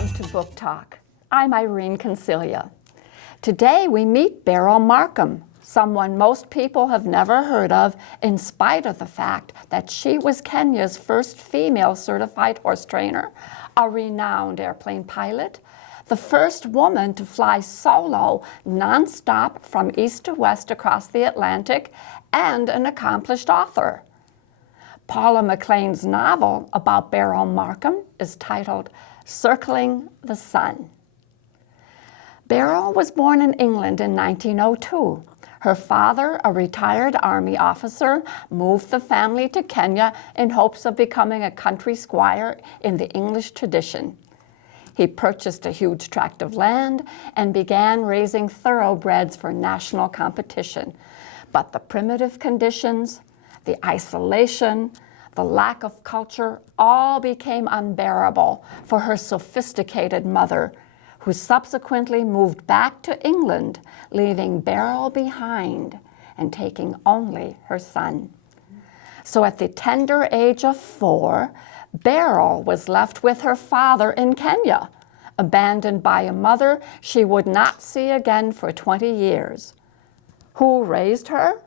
Welcome to Book Talk. I'm Irene Consilia. Today we meet Beryl Markham, someone most people have never heard of in spite of the fact that she was Kenya's first female certified horse trainer, a renowned airplane pilot, the first woman to fly solo nonstop from east to west across the Atlantic, and an accomplished author. Paula McLean's novel about Beryl Markham is titled Circling the Sun. Beryl was born in England in 1902. Her father, a retired army officer, moved the family to Kenya in hopes of becoming a country squire in the English tradition. He purchased a huge tract of land and began raising thoroughbreds for national competition. But the primitive conditions, the isolation, the lack of culture all became unbearable for her sophisticated mother, who subsequently moved back to England, leaving Beryl behind and taking only her son. So at the tender age of 4, Beryl was left with her father in Kenya, abandoned by a mother she would not see again for 20 years. Who raised her?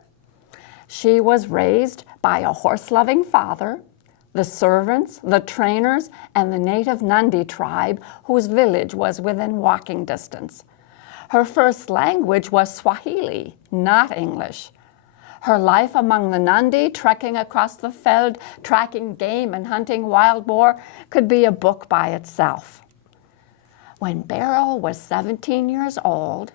She was raised by a horse-loving father, the servants, the trainers, and the native Nandi tribe whose village was within walking distance. Her first language was Swahili, not English. Her life among the Nandi, trekking across the veld, tracking game and hunting wild boar, could be a book by itself. When Beryl was 17 years old,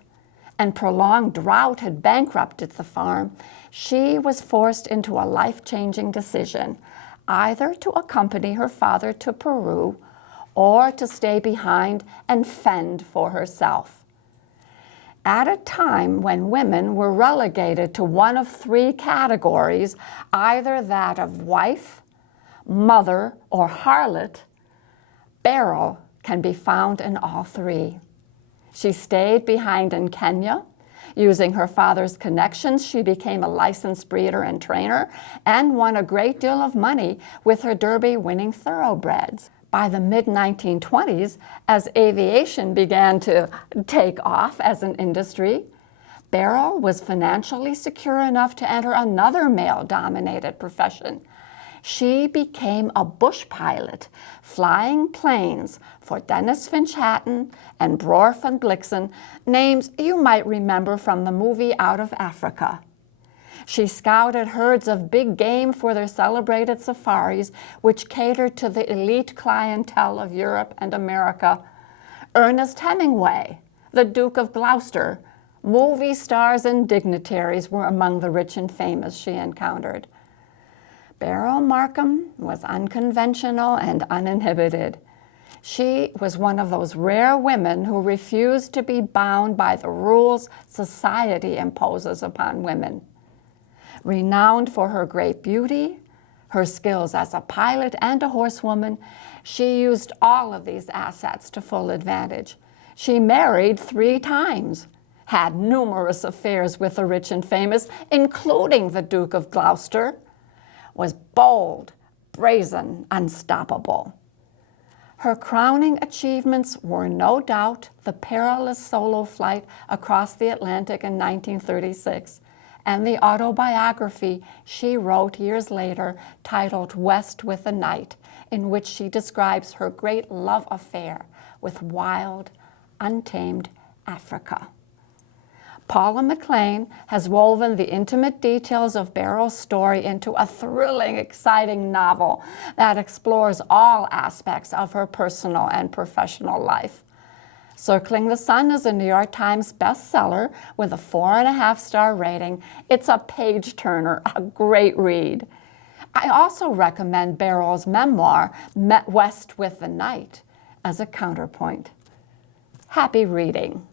and prolonged drought had bankrupted the farm, she was forced into a life-changing decision, either to accompany her father to Peru or to stay behind and fend for herself. At a time when women were relegated to one of 3 categories, either that of wife, mother, or harlot, Beryl can be found in all 3. She stayed behind in Kenya. Using her father's connections, she became a licensed breeder and trainer and won a great deal of money with her Derby-winning thoroughbreds. By the mid-1920s, as aviation began to take off as an industry, Beryl was financially secure enough to enter another male-dominated profession. She became a bush pilot, flying planes for Dennis Finch Hatton and Bror van Blixen, names you might remember from the movie Out of Africa. She scouted herds of big game for their celebrated safaris, which catered to the elite clientele of Europe and America. Ernest Hemingway, the Duke of Gloucester, movie stars and dignitaries were among the rich and famous she encountered. Beryl Markham was unconventional and uninhibited. She was one of those rare women who refused to be bound by the rules society imposes upon women. Renowned for her great beauty, her skills as a pilot and a horsewoman, she used all of these assets to full advantage. She married 3 times, had numerous affairs with the rich and famous, including the Duke of Gloucester, was bold, brazen, unstoppable. Her crowning achievements were no doubt the perilous solo flight across the Atlantic in 1936 and the autobiography she wrote years later titled West with the Night, in which she describes her great love affair with wild, untamed Africa. Paula McLean has woven the intimate details of Beryl's story into a thrilling, exciting novel that explores all aspects of her personal and professional life. Circling the Sun is a New York Times bestseller with a 4.5-star rating. It's a page-turner, a great read. I also recommend Beryl's memoir, West with the Night, as a counterpoint. Happy reading.